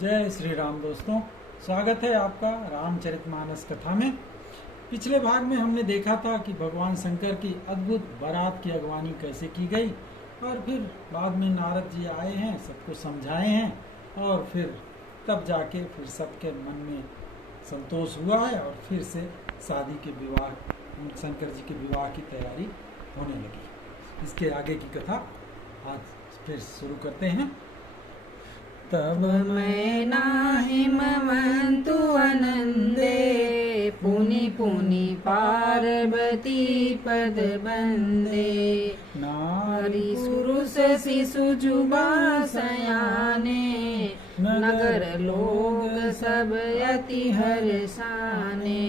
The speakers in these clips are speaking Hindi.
जय श्री राम दोस्तों, स्वागत है आपका रामचरितमानस कथा में। पिछले भाग में हमने देखा था कि भगवान शंकर की अद्भुत बारात की अगवानी कैसे की गई और फिर बाद में नारद जी आए हैं, सबको समझाए हैं और फिर तब जाके फिर सबके मन में संतोष हुआ है और फिर से शादी के विवाह, शंकर जी के विवाह की तैयारी होने लगी। इसके आगे की कथा आज फिर शुरू करते हैं। तब मैं नाहिमवन्तु आनंदे पुनि पुनि पार्वती पद बंदे नारी सुरुष शिशु जुबा सयाने नगर लोग सब अति हर्षाने।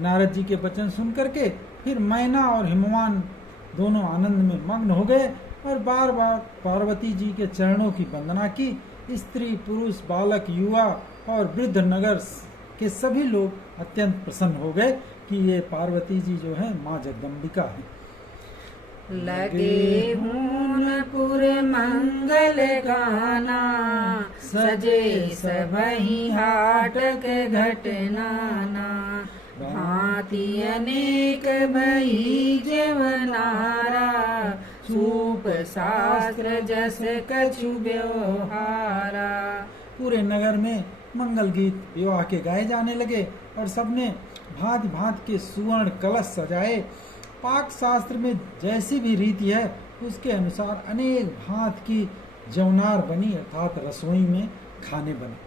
नारद जी के वचन सुन करके फिर मैना और हिमवान दोनों आनंद में मग्न हो गए और बार बार पार्वती जी के चरणों की वंदना की। स्त्री पुरुष बालक युवा और वृद्ध नगर के सभी लोग अत्यंत प्रसन्न हो गए कि ये पार्वती जी जो है माँ जगदम्बिका है। लगे हूनपुर मंगल गाना सजे सबहि हाटक घटनाना भांति अनेक भई जवनारा सूप शास्त्र जस कछु व्यवहारा। पूरे नगर में मंगल गीत विवाह के गाए जाने लगे और सबने भांति भांति के सुवर्ण कलश सजाए। पाक शास्त्र में जैसी भी रीति है उसके अनुसार अनेक भांति की जवनार बनी, अर्थात रसोई में खाने बने।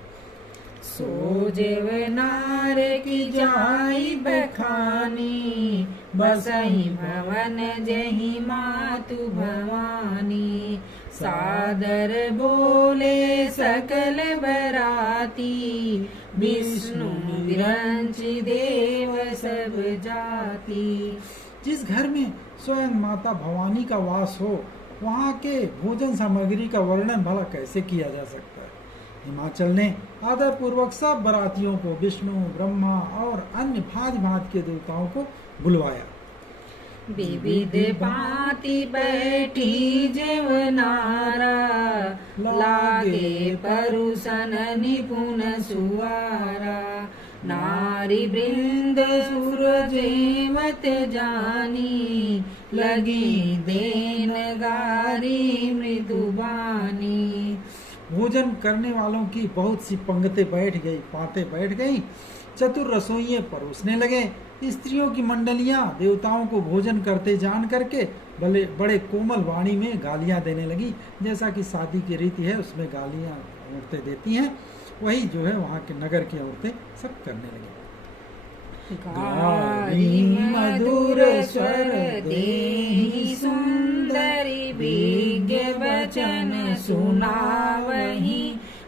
सो जेवनार की जाई बखानी बसही भवन जही मातु भवानी सादर बोले सकल बराती विष्णु विरंच देव सब जाति। जिस घर में स्वयं माता भवानी का वास हो वहाँ के भोजन सामग्री का वर्णन भला कैसे किया जा सकता है। हिमाचल ने आदर पूर्वक सब बरातियों को विष्णु ब्रह्मा और अन्य भांति भांति के देवताओं को बुलवाया। विविध भांति बैठी जवनारा लागे परुषन निपुण सुवारा नारी वृंद सुरजेवत जानी लगी देन गारी मृदुबानी। भोजन करने वालों की बहुत सी पांतें बैठ गई। चतुर रसोइये परोसने लगे। स्त्रियों की मंडलियां देवताओं को भोजन करते जान करके बड़े कोमल वाणी में गालियां देने लगी। जैसा कि शादी की रीति है उसमें गालियां औरतें देती हैं, वही जो है वहाँ के नगर की औरतें सब करने लगी। गारी मधुर स्वर देहि सुंदरी विज्ञ वचन सुनावहि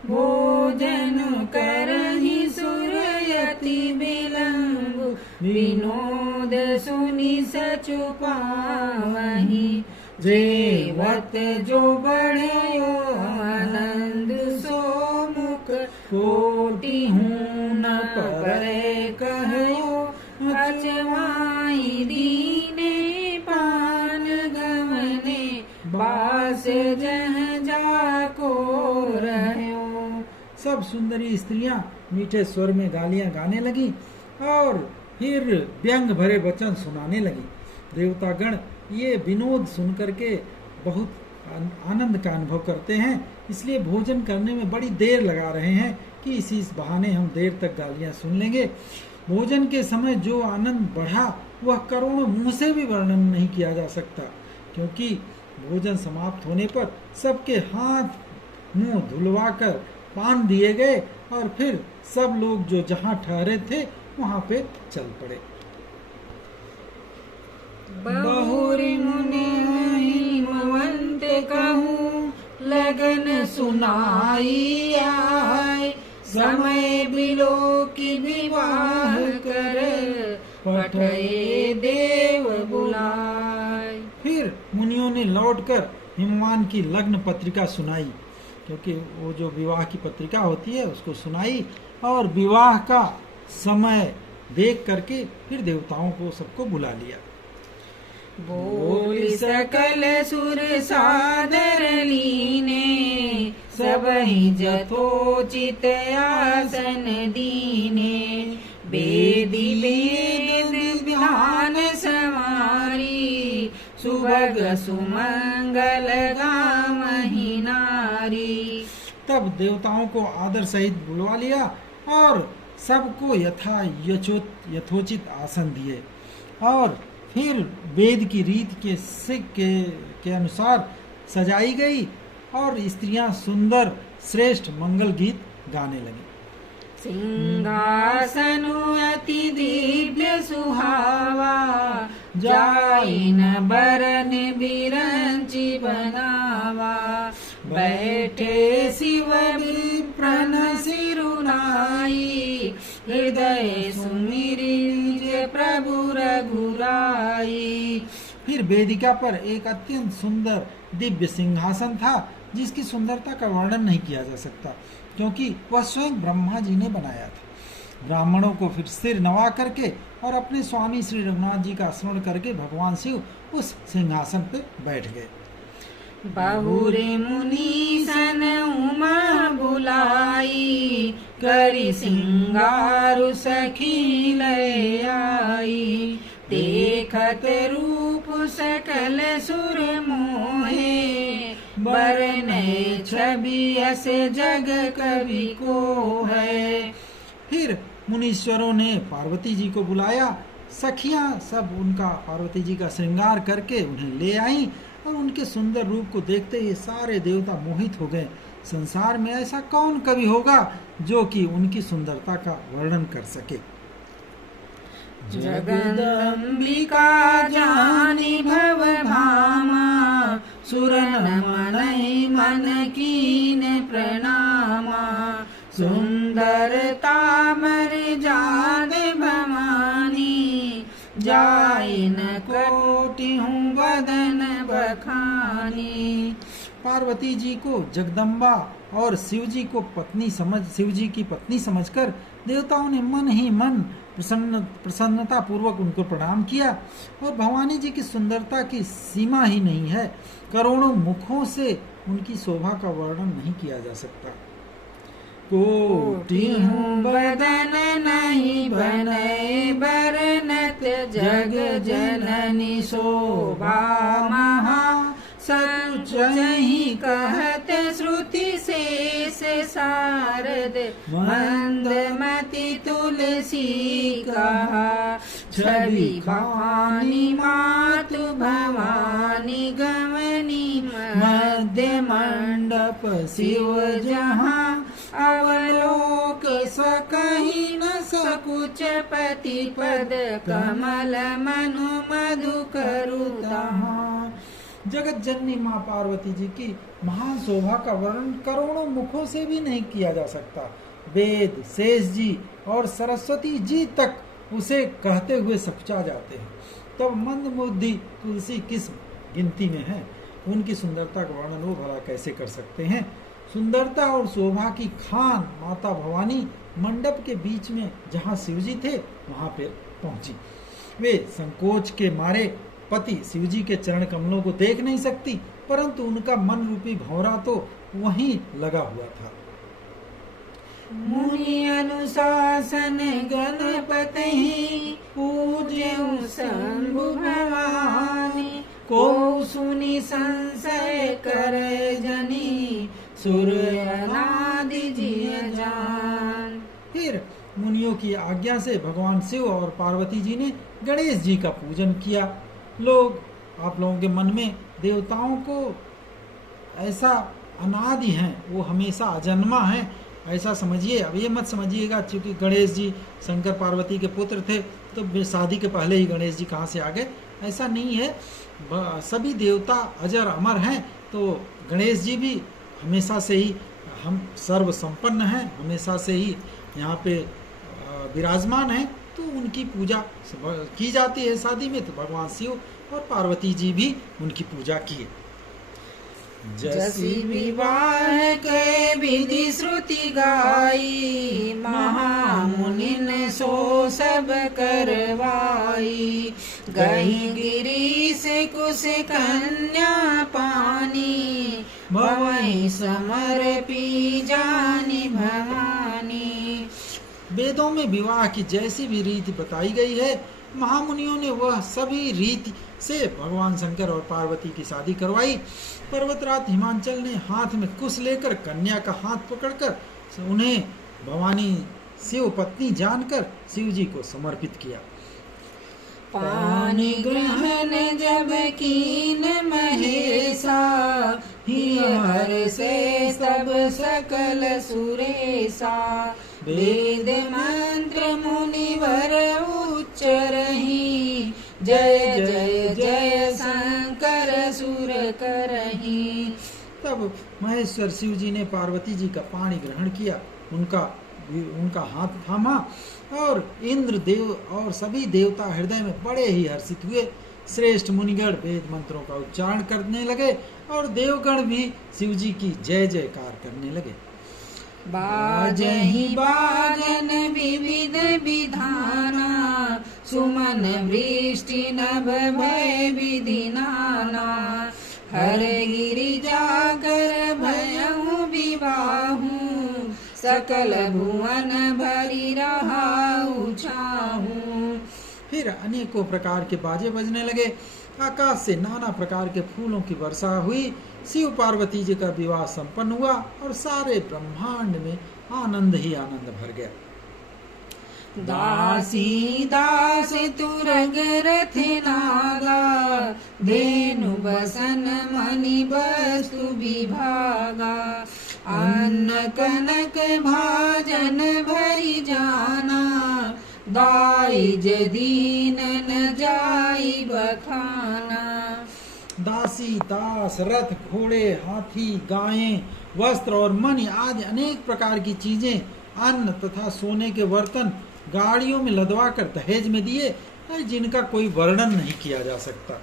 भोजन करहि सुरयति विलंब विनोद सुनि सचुपावहि जेवत जो बढ़यो आनंद सो मुख कोटि हूँ न परे कहयो अचवाई दीने पान गवने बास जह जाको रहयो। सब सुंदरी स्त्रियां मीठे स्वर में गालियां गाने लगी और फिर व्यंग भरे वचन सुनाने लगी। देवतागण ये विनोद सुन करके बहुत आनंद का अनुभव करते हैं, इसलिए भोजन करने में बड़ी देर लगा रहे हैं कि इसी बहाने हम देर तक गालियां सुन लेंगे। भोजन के समय जो आनंद बढ़ा वह करोड़ों मुंह से भी वर्णन नहीं किया जा सकता, क्योंकि भोजन समाप्त होने पर सबके हाथ मुंह धुलवाकर पान दिए गए और फिर सब लोग जो जहां ठहरे थे वहां पे चल पड़े। बहुरी मुनि हिमवंत कहूँ लगन सुनाई आय समय बिलो की विवाह कर पठये देव बुलाय। फिर मुनियों ने लौटकर हिमवान की लग्न पत्रिका सुनाई, क्योंकि वो जो विवाह की पत्रिका होती है उसको सुनाई और विवाह का समय देख करके फिर देवताओं को सबको बुला लिया। बोल सकल सुर सादर लीने, सबहि जथोचित आसन दीने। वेदी वेद विधान समारी, सुभग सुमंगल गामहि नारी। तब देवताओं को आदर सहित बुलवा लिया और सबको यथोचित आसन दिए और फिर वेद की रीत के अनुसार सजाई गई और स्त्रियां सुंदर श्रेष्ठ मंगल गीत गाने लगी। सिंहासनु अति दिव्य सुहावा, जाइन बरन बिरंची बनावा। बैठे शिव विप्रन सिरुनाई, हृदय सुमिरि प्रभु रघुराई। फिर वेदिका पर एक अत्यंत सुंदर दिव्य सिंहासन था, जिसकी सुंदरता का वर्णन नहीं किया जा सकता, क्योंकि वह स्वयं ब्रह्मा जी ने बनाया था। ब्राह्मणों को फिर सिर नवा करके और अपने स्वामी श्री रघुनाथ जी का स्मरण करके भगवान शिव उस सिंहासन पर बैठ गए। बहुरे मुनि सन उमा बुलाई, करी सिंगारु सखी लय आई। देखत रूप सकल सुर मोहे, बरनय छवि ऐसे जग कवि को है। फिर मुनीश्वरों ने पार्वती जी को बुलाया। सखियां सब उनका पार्वती जी का श्रृंगार करके उन्हें ले आई और उनके सुंदर रूप को देखते ही सारे देवता मोहित हो गए। संसार में ऐसा कौन कवि होगा जो कि उनकी सुंदरता का वर्णन कर सके। जगदम्बिका जानी भव भामा, सुरन मनहि मन कीन प्रणामा। सुंदरता मर जाद भवानी, जाइन कोटि हूँ बदन बखानी। पार्वती जी को जगदम्बा और शिव जी की पत्नी समझकर देवताओं ने मन ही मन प्रसन्नता पूर्वक उनको प्रणाम किया। और भवानी जी की सुंदरता की सीमा ही नहीं है, करोड़ों मुखों से उनकी शोभा का वर्णन नहीं किया जा सकता। कोटि हूँ बदन नहीं बने बरनत, जग जननी शोभा महा। सच ही कहत श्रुति शेष शारद, मंदमति तुलसी कहा। छवि भवानी मातु भवानी, गमनी मध्य मंडप शिव जहाँ। अवलोक सकहि न सकुच पति पद, कमल मनु मधु करुता। जगत जननी माँ पार्वती जी की महान शोभा का वर्णन करोड़ों मुखों से भी नहीं किया जा सकता। वेद, शेष जी और सरस्वती जी तक उसे कहते हुए सकुचा जाते हैं। तब मंदबुद्धि तुलसी किस गिनती में है, उनकी सुंदरता का वर्णन वो भला कैसे कर सकते हैं। सुंदरता और शोभा की खान माता भवानी मंडप के बीच में जहाँ शिवजी थे वहाँ पे पहुंची। वे संकोच के मारे पति शिवजी के चरण कमलों को देख नहीं सकती, परंतु उनका मन रूपी भौरा तो वहीं लगा हुआ था। मुनि अनुशासन गणपति, पूज्य शंभु भवानी। को सुनि संशय करे जनी, सुर अनादि जिय जान। फिर मुनियों की आज्ञा से भगवान शिव और पार्वती जी ने गणेश जी का पूजन किया। आप लोगों के मन में देवताओं को ऐसा अनादि हैं, वो हमेशा अजन्मा हैं, ऐसा समझिए। अब ये मत समझिएगा क्योंकि गणेश जी शंकर पार्वती के पुत्र थे तो शादी के पहले ही गणेश जी कहाँ से आ गए, ऐसा नहीं है। सभी देवता अजर अमर हैं, तो गणेश जी भी हमेशा से ही हम सर्व संपन्न हैं, हमेशा से ही यहाँ पे विराजमान हैं, तो उनकी पूजा की जाती है। शादी में तो भगवान शिव और पार्वती जी भी उनकी पूजा किए। जसी विवाह के विधि श्रुति गाई, महामुनिन सो सब करवाई। गही गिरीश कुश कन्या पानी, भवई समर्पी जानी भवानी। वेदों में विवाह की जैसी भी रीति बताई गई है, महामुनियों ने वह सभी रीति से भगवान शंकर और पार्वती की शादी करवाई। पर्वतराज हिमांचल ने हाथ में कुश लेकर कन्या का हाथ पकड़कर उन्हें भवानी शिव पत्नी जानकर शिव जी को समर्पित किया। पानी ग्रहण जब कीन महेशा, हर से सब सकल सुरेशा। वेद मंत्र मुनिवर उच्चरहि, जय जय जय शंकर सुर करहि। तब महेश्वर शिव जी ने पार्वती जी का पाणी ग्रहण किया, उनका हाथ थामा और इंद्र देव और सभी देवता हृदय में बड़े ही हर्षित हुए। श्रेष्ठ मुनिगण वेद मंत्रों का उच्चारण करने लगे और देवगण भी शिव जी की जय जयकार करने लगे। बाजहि बाजन विविध विधाना, सुमन वृष्टि नभ भय विधि नाना। हर गिरिजा कर भयहु विवाहु, सकल भुवन भरी रहाउ छाहु। फिर अनेकों प्रकार के बाजे बजने लगे, आकाश से नाना प्रकार के फूलों की वर्षा हुई। शिव पार्वती जी का विवाह संपन्न हुआ और सारे ब्रह्मांड में आनंद ही आनंद भर गया। दासी दास तुरग रथ नागा, धेनु बसन मणि वस्तु विभागा। अन्न कनक भाजन भरी जाना, दाइज दीन न जाई बखाना। दासी दास रथ घोड़े हाथी गायें वस्त्र और मणि आदि अनेक प्रकार की चीजें, अन्न तथा सोने के बर्तन गाड़ियों में लदवा कर दहेज में दिए, जिनका कोई वर्णन नहीं किया जा सकता।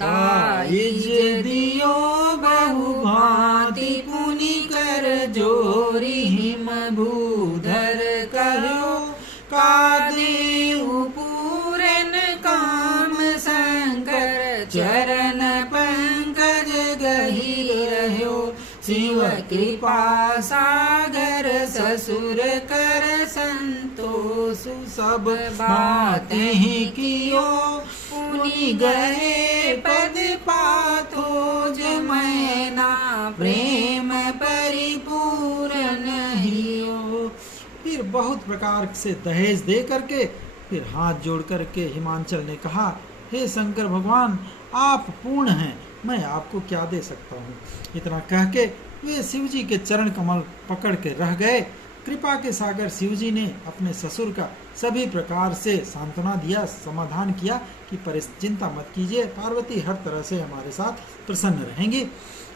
दाइज दियो बहु भांति, पुनि कर जोरी हिम भूधर करो। कादेउ पूरन काम शंकर, चरण पंकज गही रह्यो। शिव कृपा सागर ससुर कर संतोष, सब बात ही कियो। पुनि गए पद पाथो जमैना, प्रेम परिपूर्ण हियो। फिर बहुत प्रकार से दहेज दे करके फिर हाथ जोड़ करके हिमांचल ने कहा, हे शंकर भगवान, आप पूर्ण हैं, मैं आपको क्या दे सकता हूँ। इतना कह के वे शिव जी के चरण कमल पकड़ के रह गए। कृपा के सागर शिव जी ने अपने ससुर का सभी प्रकार से सांत्वना दिया, समाधान किया कि चिंता मत कीजिए, पार्वती हर तरह से हमारे साथ प्रसन्न रहेंगी।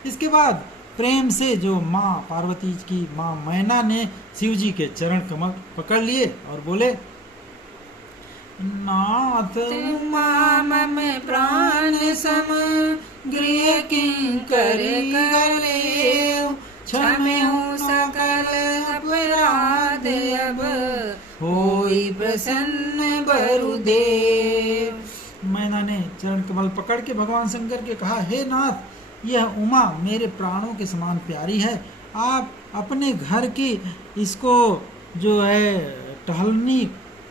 इसके बाद प्रेम से जो माँ पार्वती की माँ मैना ने शिव जी के चरण कमल पकड़ लिए और बोले, नाथ मम प्राण सम गृह किंकर करेउ, क्षमेउ सकल अपराध अब, होई प्रसन्न वरुदेव। मैना ने चरण कमल पकड़ के भगवान शंकर के कहा, हे नाथ, यह उमा मेरे प्राणों के समान प्यारी है, आप अपने घर की इसको जो है टहलनी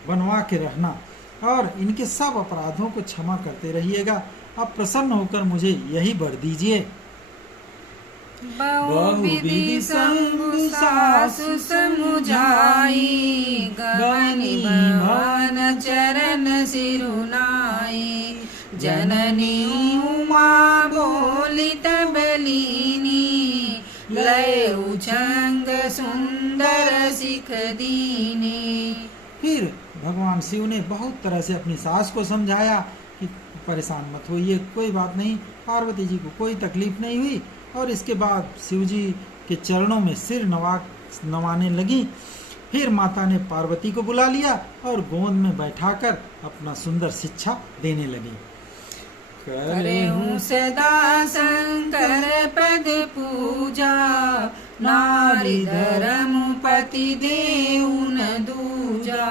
बनवा के रहना और इनके सब अपराधों को क्षमा करते रहिएगा। अब प्रसन्न होकर मुझे यही वर दीजिए। बहुविधि संग सासु समुझाई, गगनि भवन चरण सिरुनाई। जननी उमा बोली तब लीनी, लय उछंग सुंदर सिख दीनी। फिर भगवान शिव ने बहुत तरह से अपनी सास को समझाया कि परेशान मत होइए, कोई बात नहीं, पार्वती जी को कोई तकलीफ नहीं हुई। और इसके बाद शिव जी के चरणों में सिर नवाने लगी। फिर माता ने पार्वती को बुला लिया और गोद में बैठाकर अपना सुंदर शिक्षा देने लगी। करेहु सदा शंकर पद पूजा, नारी धर्म पति देउ न दूजा।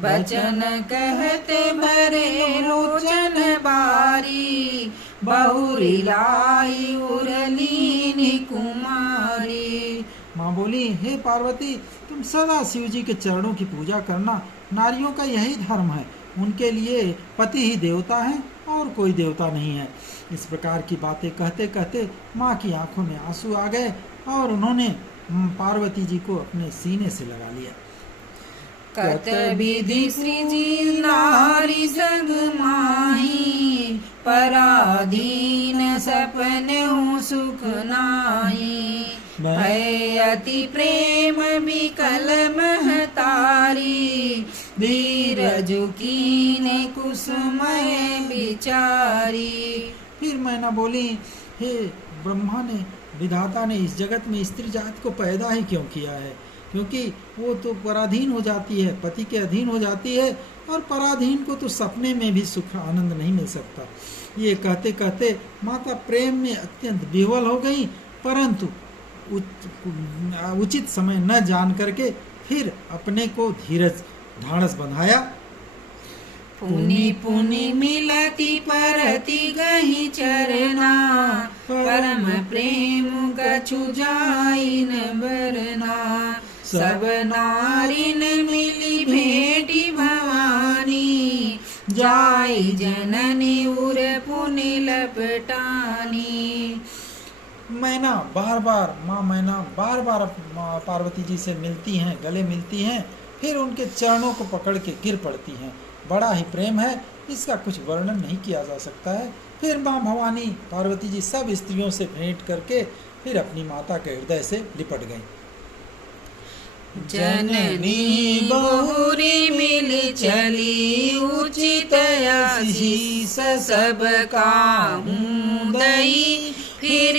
बचन कहते भरे लोचन बारी, बहुरी लाई उरलीनी कुमारी। माँ बोली, हे पार्वती, तुम सदा शिव जी के चरणों की पूजा करना, नारियों का यही धर्म है। उनके लिए पति ही देवता है और कोई देवता नहीं है। इस प्रकार की बातें कहते कहते माँ की आंखों में आंसू आ गए और उन्होंने पार्वती जी को अपने सीने से लगा लिया। कत विधि सृजी नारी जग माही, पराधीन सपने सुख नाई। भय अति प्रेम विकल महतारी, धीरज कीने कुसुमय विचारी। फिर मैना बोली, हे ब्रह्मा ने, विधाता ने इस जगत में स्त्री जात को पैदा ही क्यों किया है? क्योंकि वो तो पराधीन हो जाती है, पति के अधीन हो जाती है, और पराधीन को तो सपने में भी सुख आनंद नहीं मिल सकता। ये कहते कहते माता प्रेम में अत्यंत विह्वल हो गई, परंतु उचित समय न जान करके फिर अपने को धीरज ढाढ़स बंधाया। पुनि पुनि मिलती परति गही चरना, परम प्रेम कछु जाई न बरना। सब नारिन मिली भेटी भवानी, जाई जननी उर पुनि लपटानी। मैना बार बार पार्वती जी से मिलती हैं, गले मिलती हैं, फिर उनके चरणों को पकड़ के गिर पड़ती हैं। बड़ा ही प्रेम है, इसका कुछ वर्णन नहीं किया जा सकता है। फिर माँ भवानी पार्वती जी सब स्त्रियों से भेंट करके फिर अपनी माता के हृदय से लिपट गईं। जननी बहुरी मिल चली, उचित आशीष सब काहूँ दई। फिर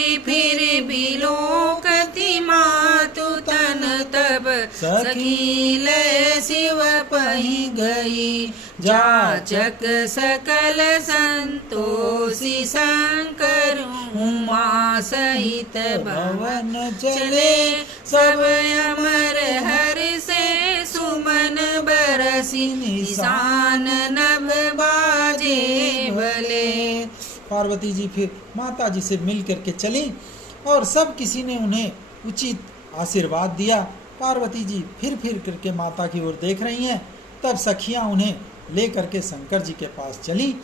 बिलोकति मातु तन तब, सखी लय शिव पही गई। जाचक सकल संतोषी शंकर, उमा सहित भवन चले। सब अमर हर से सुमन बरसी, निशान नभ बाजे भले। पार्वती जी फिर माता जी से मिल करके चली और सब किसी ने उन्हें उचित आशीर्वाद दिया। पार्वती जी फिर करके माता की ओर देख रही हैं। तब सखियां उन्हें ले करके शंकर जी के पास चली।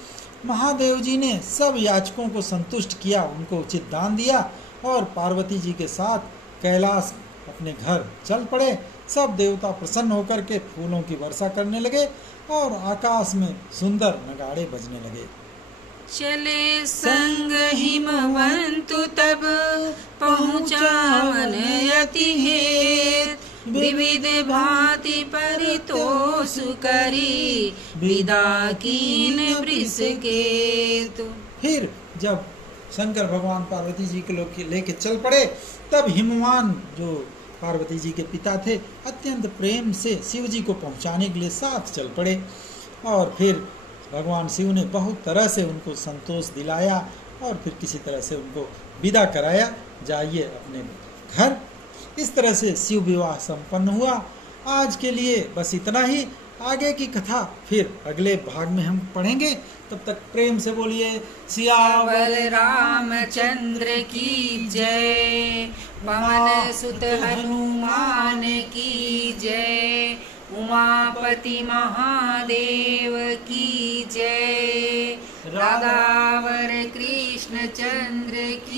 महादेव जी ने सब याचकों को संतुष्ट किया, उनको उचित दान दिया और पार्वती जी के साथ कैलाश अपने घर चल पड़े। सब देवता प्रसन्न होकर के फूलों की वर्षा करने लगे और आकाश में सुंदर नगाड़े बजने लगे। चले संग हिमवंतु तब, पहुँचावन अति हेत। विविध भांति परितोष करी, विदा कीन वृषकेतु। फिर जब शंकर भगवान पार्वती जी के लोग लेके चल पड़े, तब हिमवान जो पार्वती जी के पिता थे अत्यंत प्रेम से शिव जी को पहुंचाने के लिए साथ चल पड़े। और फिर भगवान शिव ने बहुत तरह से उनको संतोष दिलाया और फिर किसी तरह से उनको विदा कराया, जाइए अपने घर। इस तरह से शिव विवाह संपन्न हुआ। आज के लिए बस इतना ही। आगे की कथा फिर अगले भाग में हम पढ़ेंगे। तब तक प्रेम से बोलिए सियावर रामचंद्र की जय, पवन सुत हनुमान की जय, उमापति महादेव की जय, राधावर कृष्ण चंद्र की